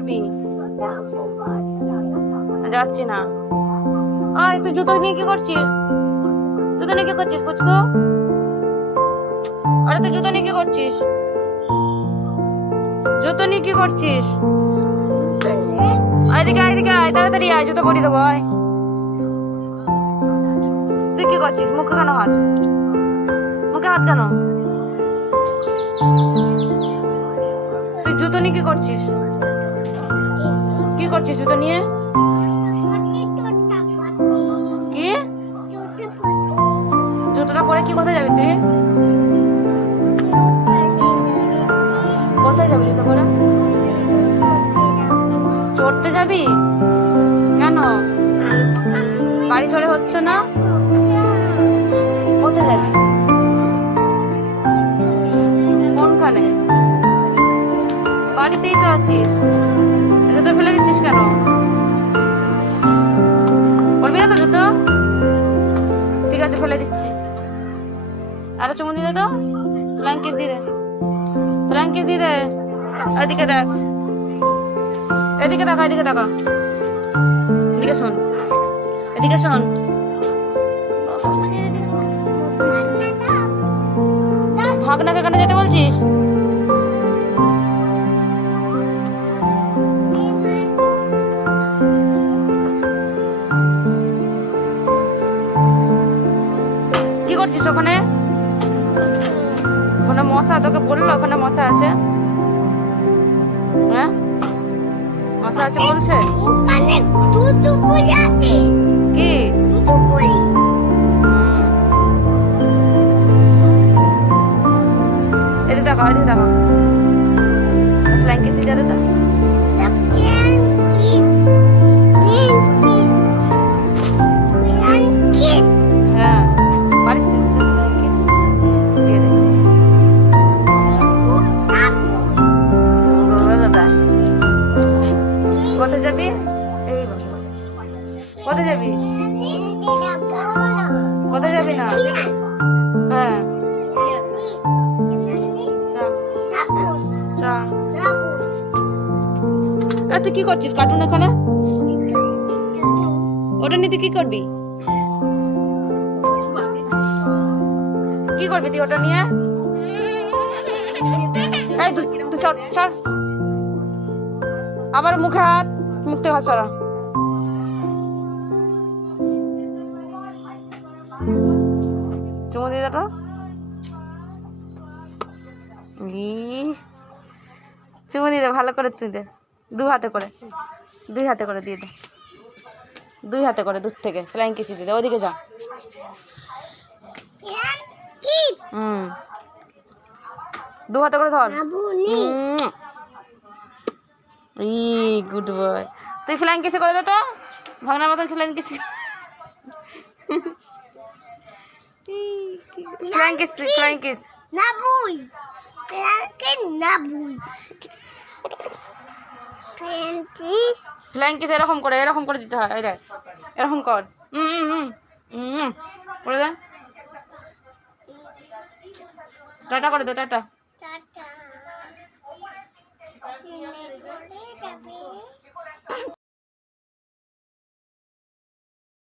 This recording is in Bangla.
করবি? যাচ্ছি না। আয়, তুই জুতো নিয়ে কি করছিস? জুতো নিয়ে কি করছিস পুচকু? আরে তুই জুতো নিয়ে কি করছিস? জুতো নিয়ে কি করছিস? এদিকে এদিকে আয়, তাড়াতাড়ি আয়, জুতো পরিয়ে দেবো। আয়, তুই কি করছিস? মুখে কেন হাত? মুখে হাত কেন? তুই জুতো নিয়ে কি করছিস? কি করছিস জুতো নিয়ে? কি জুতোটা পরে কি কোথায় যাবি তুই? কোথায় যাবি জুতো পরে? চড়তে যাবি? কেন? বাড়ি চড়ে হচ্ছে না? কোথায় যাবি? কোনখানে? বাড়িতেই তো আছিস, জুতো ফেলে দিচ্ছিস কেন? পরবি না তো জুতো? ঠিক আছে, ফেলে দিচ্ছি। আরো চুমু দিয়ে দে তো, ফ্লাইং কিস দিয়ে দে, ফ্লাইং কিস দিয়ে দে। এদিকে দেখ, এদিকে তাকা, এদিকে তাকা, এদিকে শোন, এদিকে শোন। ভাগনাকে কেন যেতে বলছিস? কি করছিস ওখানে? ওখানে মশা, তোকে বললো ওখানে মশা আছে? হ্যাঁ, মশা আছে বলছে? কি এদিকে তাকা, এদিকে তাকা, ফ্লাইং কিস দিয়ে দে তো। হ্যাঁ, পারিস তুই ফ্লাইং কিস দিয়ে দে। কোথায় যাবি? এই কোথায় যাবি? কোথায় যাবি না? হ্যাঁ, তুই কি করছিস কার্টুন এখানে? ওটা নিতে কি করবি? কি করবি তুই ওটা নিয়ে? এই তুই চল চল, আবার মুখে হাত, মুখ থেকে হাত সরা। চুমু দিয়ে দে তো। চুমু দিয়ে দে, ভালো করে চুমু দে, দু হাতে করে, দুই হাতে করে দিয়ে দে, দুই হাতে করে দূর থেকে ফ্লাইং কিস দিয়ে দে। ওদিকে যা। দু হাতে করে ধর। Good boy. তুই ফ্লাইং কিস করে দে তো, ভাগনার মতন flying kiss. Flying kiss, flying kiss না বুই, না বুই, ফ্লাইং কিস এরকম করে, এরকম করে দিতে হয়। এই দেখ, এরকম কর, করে দে। টাটা করে দে, টাটা।